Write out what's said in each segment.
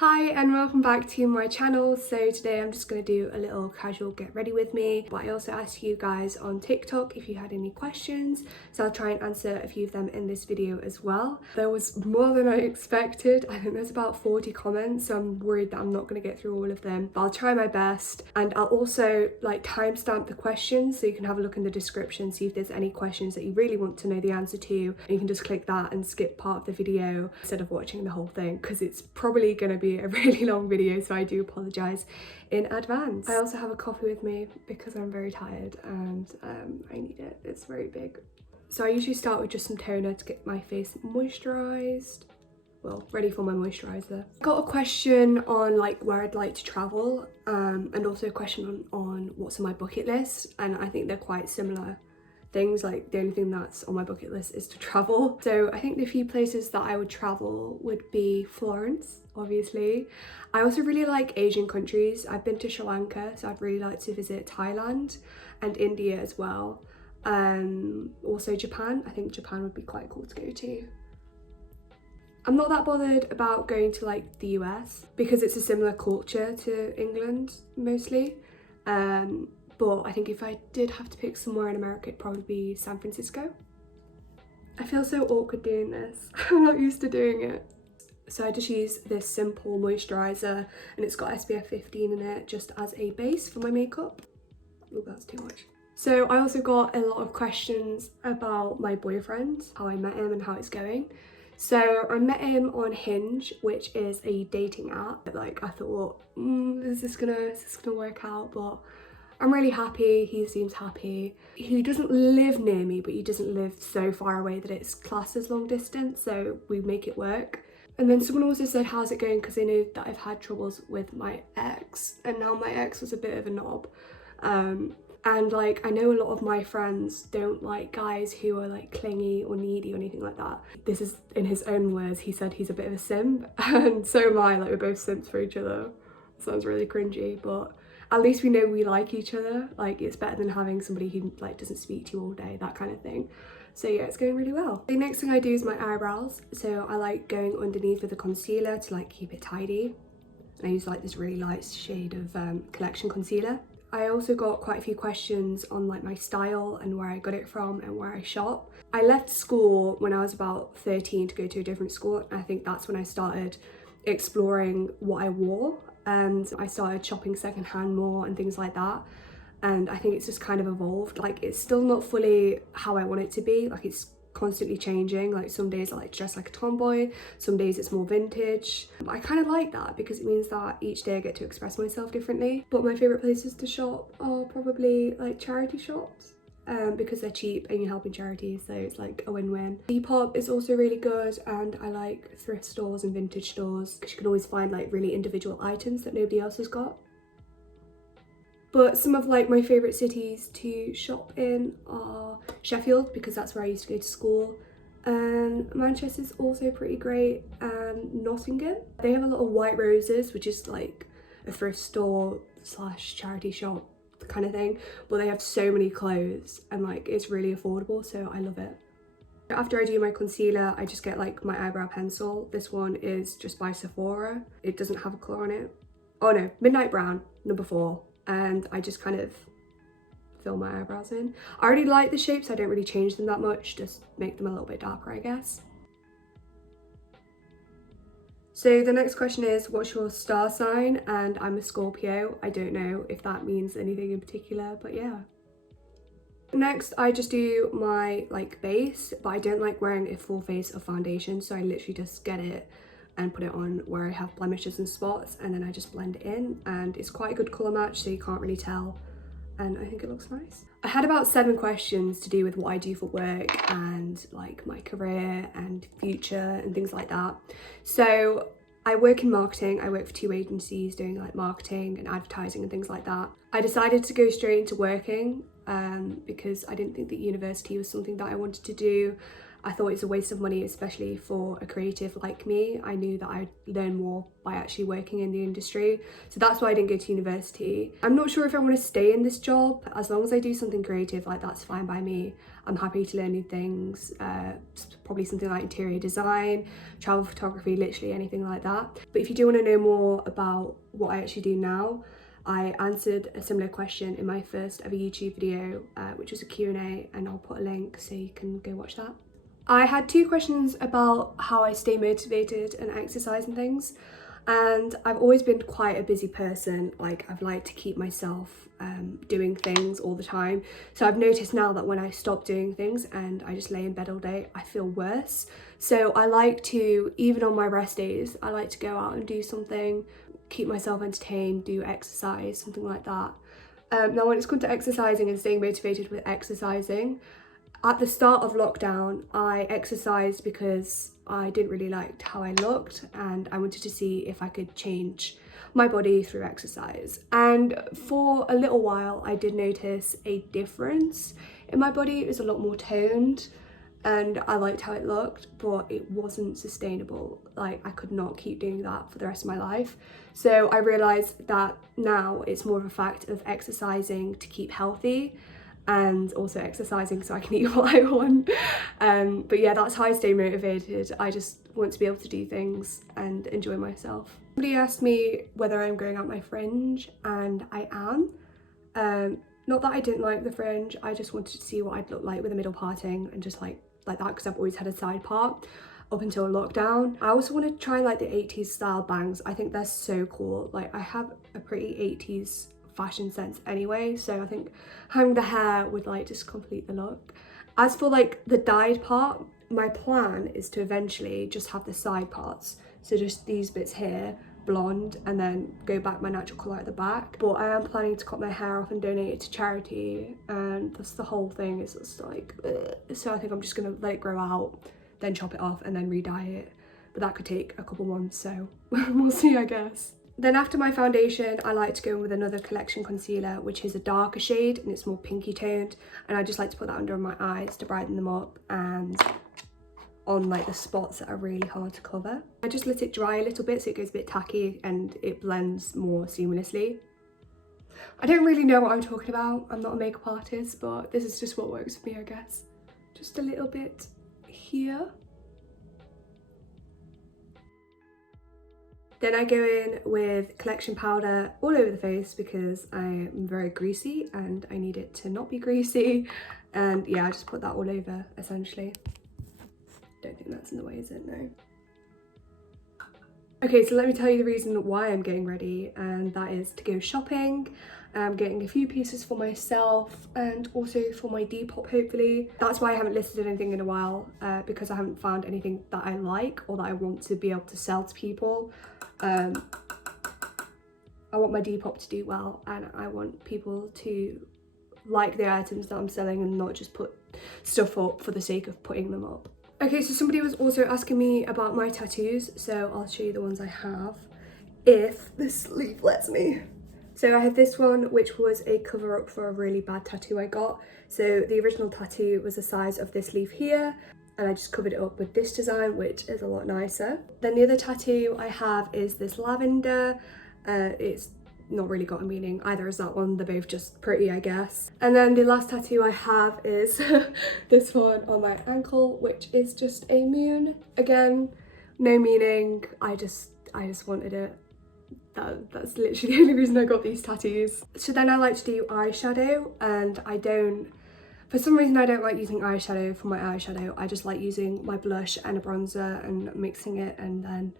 Hi and welcome back to my channel. So today I'm just going to do a little casual get ready with me, but I also asked you guys on TikTok if you had any questions, so I'll try and answer a few of them in this video as well. There was more than I expected. I think there's about 40 comments, so I'm worried that I'm not going to get through all of them, but I'll try my best. And I'll also timestamp the questions so you can have a look in the description, see if there's any questions that you really want to know the answer to, and you can just click that and skip part of the video instead of watching the whole thing, because it's probably going to be a really long video, so I do apologize in advance. I also have a coffee with me because I'm very tired and I need it. It's very big. So I usually start with just some toner to get my face moisturized, well, ready for my moisturizer. Got a question on where I'd like to travel, and also a question on what's on my bucket list, and I think they're quite similar things. Like, the only thing that's on my bucket list is to travel. So I think the few places that I would travel would be Florence, obviously. I also really like Asian countries. I've been to Sri Lanka, so I'd really like to visit Thailand and India as well. Also Japan. I think Japan would be quite cool to go to. I'm not that bothered about going to the US because it's a similar culture to England mostly. But I think if I did have to pick somewhere in America, it'd probably be San Francisco. I feel so awkward doing this. I'm not used to doing it. So I just use this simple moisturizer, and it's got SPF 15 in it just as a base for my makeup. Oh, that's too much. So I also got a lot of questions about my boyfriend, how I met him and how it's going. So I met him on Hinge, which is a dating app. I thought, is this gonna work out? But I'm really happy. He seems happy. He doesn't live near me, but he doesn't live so far away that it's classed as long distance, so we make it work. And then someone also said, how's it going? Because they know that I've had troubles with my ex, and now my ex was a bit of a knob. And I know a lot of my friends don't like guys who are clingy or needy or anything like that. This is in his own words. He said he's a bit of a simp, and so am I. We're both simps for each other. Sounds really cringy, but at least we know we like each other. It's better than having somebody who doesn't speak to you all day, that kind of thing. So yeah, it's going really well. The next thing I do is my eyebrows. So I like going underneath with a concealer to keep it tidy. And I use this really light shade of Collection concealer. I also got quite a few questions on my style and where I got it from and where I shop. I left school when I was about 13 to go to a different school. I think that's when I started exploring what I wore, and I started shopping secondhand more and things like that. And I think it's just kind of evolved. It's still not fully how I want it to be. It's constantly changing. Some days I like to dress like a tomboy, some days it's more vintage. But I kind of like that because it means that each day I get to express myself differently. But my favorite places to shop are probably charity shops, because they're cheap and you're helping charities, so it's a win-win. Depop is also really good, and I like thrift stores and vintage stores because you can always find really individual items that nobody else has got. But some of my favorite cities to shop in are Sheffield, because that's where I used to go to school, and Manchester's also pretty great, and Nottingham. They have a lot of White Roses, which is a thrift store / charity shop kind of thing, but they have so many clothes and it's really affordable, so I love it. After I do my concealer, I just get my eyebrow pencil. This one is just by Sephora. It doesn't have a colour on it. Oh no, Midnight Brown, number 4. And I just kind of fill my eyebrows in. I already like the shapes, so I don't really change them that much, just make them a little bit darker, I guess. So the next question is, what's your star sign? And I'm a Scorpio. I don't know if that means anything in particular, but yeah. Next, I just do my base, but I don't like wearing a full face of foundation, so I literally just get it and put it on where I have blemishes and spots, and then I just blend it in, and it's quite a good colour match, so you can't really tell, and I think it looks nice. I had about 7 questions to do with what I do for work and my career and future and things like that. So I work in marketing. I work for 2 agencies doing marketing and advertising and things like that. I decided to go straight into working because I didn't think that university was something that I wanted to do. I thought it's a waste of money, especially for a creative like me. I knew that I'd learn more by actually working in the industry. So that's why I didn't go to university. I'm not sure if I want to stay in this job. As long as I do something creative, like that's fine by me. I'm happy to learn new things, probably something like interior design, travel photography, literally anything like that. But if you do want to know more about what I actually do now, I answered a similar question in my first ever YouTube video, which was a Q&A, and I'll put a link so you can go watch that. I had 2 questions about how I stay motivated and exercise and things, and I've always been quite a busy person. Like, I've liked to keep myself doing things all the time. So I've noticed now that when I stop doing things and I just lay in bed all day, I feel worse. So I like to, even on my rest days, I like to go out and do something, keep myself entertained, do exercise, something like that. Now when it's come to exercising and staying motivated with exercising, at the start of lockdown, I exercised because I didn't really like how I looked and I wanted to see if I could change my body through exercise. And for a little while, I did notice a difference in my body. It was a lot more toned and I liked how it looked, but it wasn't sustainable. Like, I could not keep doing that for the rest of my life. So I realized that now it's more of a fact of exercising to keep healthy and also exercising so I can eat what I want. But yeah, that's how I stay motivated. I just want to be able to do things and enjoy myself. Somebody asked me whether I'm going out my fringe, and I am. Not that I didn't like the fringe, I just wanted to see what I'd look like with a middle parting and just like that, because I've always had a side part up until lockdown. I also want to try like the 80s style bangs. I think they're so cool. Like, I have a pretty 80s fashion sense anyway, so I think having the hair would like just complete the look. As for like the dyed part, my plan is to eventually just have the side parts, so just these bits here blonde and then go back my natural colour at the back. But I am planning to cut my hair off and donate it to charity, and that's the whole thing. Is just like so I think I'm just gonna let it grow out, then chop it off and then re-dye it, but that could take a couple months, so we'll see, I guess. Then after my foundation, I like to go in with another collection concealer, which is a darker shade and it's more pinky toned, and I just like to put that under my eyes to brighten them up and on like the spots that are really hard to cover. I just let it dry a little bit so it goes a bit tacky and it blends more seamlessly. I don't really know what I'm talking about. I'm not a makeup artist, but this is just what works for me, I guess. Just a little bit here. Then I go in with collection powder all over the face because I'm very greasy and I need it to not be greasy. And yeah, I just put that all over essentially. Don't think that's in the way, is it? No. Okay, so let me tell you the reason why I'm getting ready, and that is to go shopping. I'm getting a few pieces for myself and also for my Depop, hopefully. That's why I haven't listed anything in a while, because I haven't found anything that I like or that I want to be able to sell to people. I want my Depop to do well, and I want people to like the items that I'm selling and not just put stuff up for the sake of putting them up. Okay, so somebody was also asking me about my tattoos, so I'll show you the ones I have, if this sleeve lets me. So I have this one, which was a cover up for a really bad tattoo I got. So the original tattoo was the size of this leaf here, and I just covered it up with this design, which is a lot nicer. Then the other tattoo I have is this lavender. It's not really got a meaning, either is that one. They're both just pretty, I guess. And then the last tattoo I have is this one on my ankle, which is just a moon. Again, no meaning, I just wanted it. That's literally the only reason I got these tattoos. So then I like to do eyeshadow, and for some reason I don't like using eyeshadow for my eyeshadow. I just like using my blush and a bronzer and mixing it and then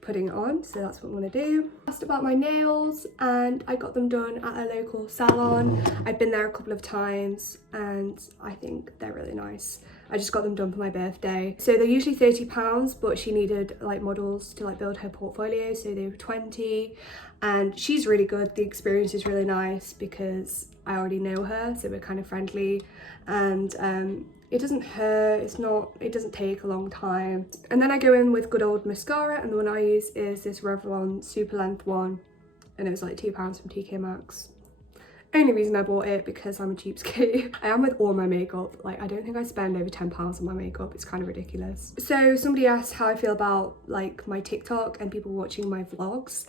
putting it on, so that's what I'm gonna do. Asked about my nails, and I got them done at a local salon. I've been there a couple of times and I think they're really nice. I just got them done for my birthday. So they're usually £30, but she needed like models to like build her portfolio, so they were 20, and she's really good. The experience is really nice because I already know her, so we're kind of friendly, and it doesn't hurt, it doesn't take a long time. And then I go in with good old mascara, and the one I use is this Revlon super length one, and it was like £2 from TK Maxx. Only reason I bought it because I'm a cheapskate. I am with all my makeup. Like, I don't think I spend over £10 on my makeup. It's kind of ridiculous. So somebody asked how I feel about like my TikTok and people watching my vlogs.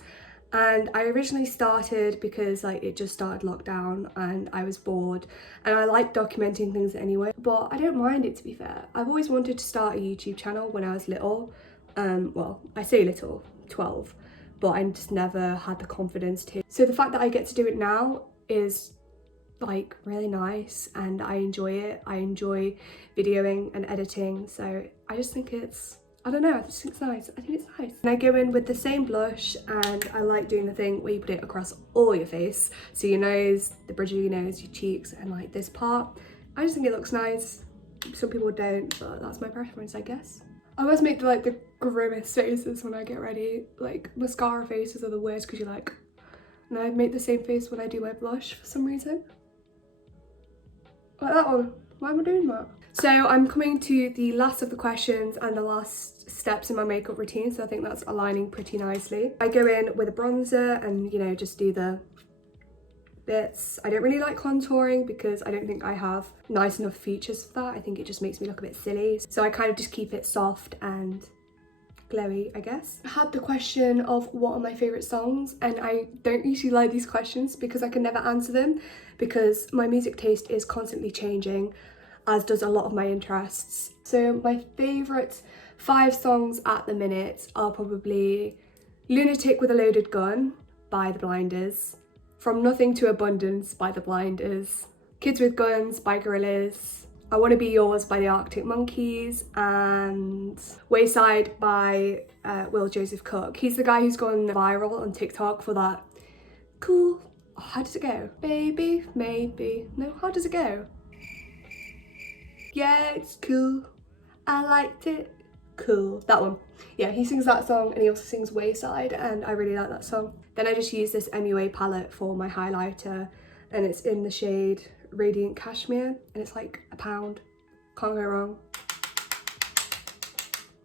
And I originally started because like it just started lockdown and I was bored and I like documenting things anyway, but I don't mind it, to be fair. I've always wanted to start a YouTube channel when I was little. Well, I say little, 12, but I just never had the confidence to. So the fact that I get to do it now is like really nice and I enjoy it. I enjoy videoing and editing, so I just think it's, I don't know, I just think it's nice. I think it's nice. And I go in with the same blush and I like doing the thing where you put it across all your face. So your nose, the bridge of your nose, your cheeks, and like this part. I just think it looks nice. Some people don't, but that's my preference, I guess. I always make like the grimmest faces when I get ready. Like mascara faces are the worst because you're like, and I make the same face when I do my blush for some reason. Like that one. Why am I doing that? So I'm coming to the last of the questions and the last steps in my makeup routine, so I think that's aligning pretty nicely. I go in with a bronzer and, you know, just do the bits. I don't really like contouring because I don't think I have nice enough features for that. I think it just makes me look a bit silly. So I kind of just keep it soft and glowy, I guess. I had the question of what are my favourite songs, and I don't usually like these questions because I can never answer them because my music taste is constantly changing, as does a lot of my interests. So my favourite 5 songs at the minute are probably Lunatic with a Loaded Gun by The Blinders, From Nothing to Abundance by The Blinders, Kids with Guns by Gorillaz, I Want to Be Yours by the Arctic Monkeys, and Wayside by Will Joseph Cook. He's the guy who's gone viral on TikTok for that cool, oh, how does it go? Baby, maybe, no, how does it go? Yeah, it's cool, I liked it, cool, that one. Yeah, he sings that song and he also sings Wayside and I really like that song. Then I just use this MUA palette for my highlighter and it's in the shade Radiant Cashmere and it's like £1, can't go wrong.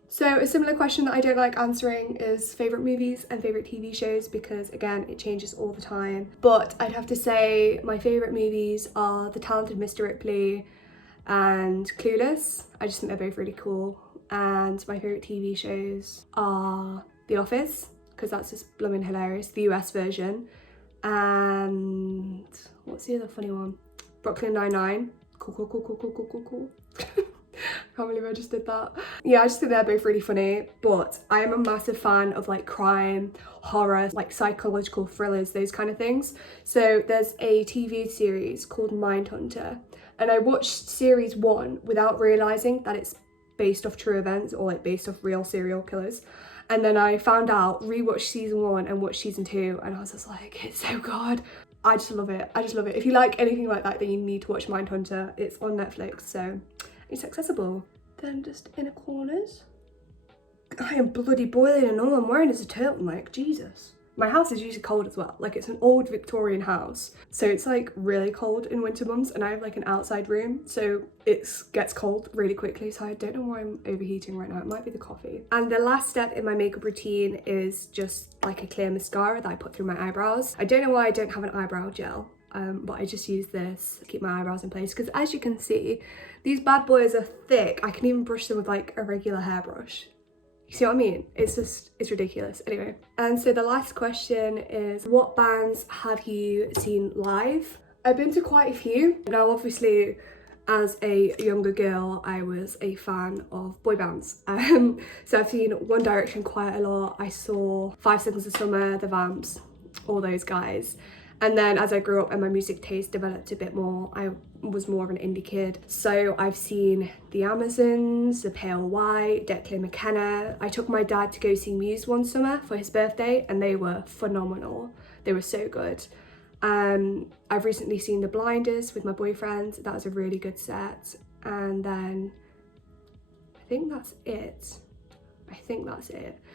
So a similar question that I don't like answering is favourite movies and favourite TV shows because again it changes all the time, but I'd have to say my favourite movies are The Talented Mr. Ripley and Clueless. I just think they're both really cool. And my favourite TV shows are The Office, because that's just blooming hilarious, the US version. And what's the other funny one? Brooklyn Nine-Nine. Cool. I can't believe I just did that. Yeah, I just think they're both really funny, but I am a massive fan of like crime, horror, like psychological thrillers, those kind of things. So there's a TV series called Mindhunter, and I watched series 1 without realising that it's based off true events or like based off real serial killers. And then I found out, rewatched season 1 and watched season 2, and I was just like, it's so good. I just love it. I just love it. If you like anything like that, then you need to watch Mindhunter. It's on Netflix, so it's accessible. Then just inner corners. I am bloody boiling and all I'm wearing is a turtleneck, Jesus. My house is usually cold as well. Like it's an old Victorian house. So it's like really cold in winter months and I have like an outside room. So it gets cold really quickly. So I don't know why I'm overheating right now. It might be the coffee. And the last step in my makeup routine is just like a clear mascara that I put through my eyebrows. I don't know why I don't have an eyebrow gel. But I just use this to keep my eyebrows in place because as you can see, these bad boys are thick. I can even brush them with like a regular hairbrush. You see what I mean? It's ridiculous. Anyway, and so the last question is, what bands have you seen live? I've been to quite a few. Now obviously as a younger girl I was a fan of boy bands. So I've seen One Direction quite a lot. I saw 5 Seconds of Summer, The Vamps, all those guys. And then as I grew up and my music taste developed a bit more, I was more of an indie kid. So I've seen the Amazons, the Pale White, Declan McKenna. I took my dad to go see Muse one summer for his birthday and they were phenomenal. They were so good. I've recently seen The Blinders with my boyfriend. That was a really good set. And then I think that's it.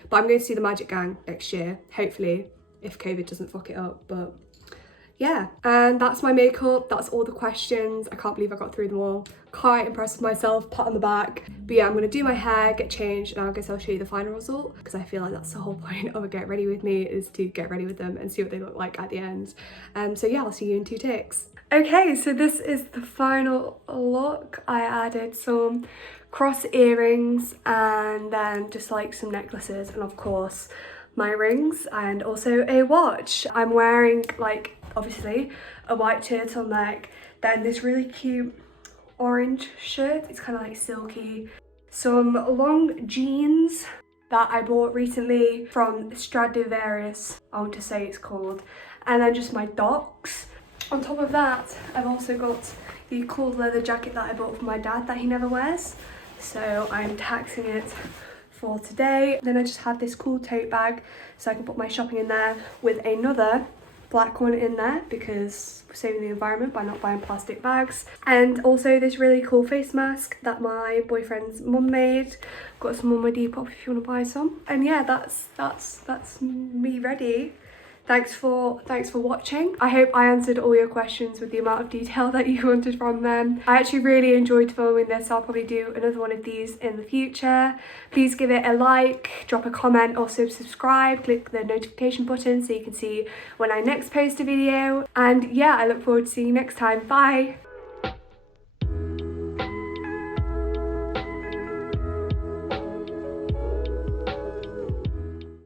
But I'm going to see the Magic Gang next year, hopefully, if COVID doesn't fuck it up. But yeah, and that's my makeup. That's all the questions. I can't believe I got through them all. Quite impressed with myself, pat on the back. But yeah, I'm gonna do my hair, get changed, and I guess I'll show you the final result, because I feel like that's the whole point of a get ready with me, is to get ready with them and see what they look like at the end. So yeah, I'll see you in 2 takes. Okay, so this is the final look. I added some cross earrings and then just like some necklaces, and of course my rings, and also a watch. I'm wearing, like, obviously a white turtleneck, then this really cute orange shirt. It's kind of like silky. Some long jeans that I bought recently from Stradivarius, I want to say it's called, and then just my Docs. On top of that, I've also got the cool leather jacket that I bought for my dad that he never wears, so I'm taxing it for today. Then I just have this cool tote bag so I can put my shopping in there, with another black one in there because we're saving the environment by not buying plastic bags. And also this really cool face mask that my boyfriend's mum made. Got some on my Depop if you want to buy some. And yeah, that's me ready. Thanks for watching. I hope I answered all your questions with the amount of detail that you wanted from them. I actually really enjoyed filming this. I'll probably do another one of these in the future. Please give it a like, drop a comment, also subscribe, click the notification button so you can see when I next post a video. And yeah, I look forward to seeing you next time. Bye!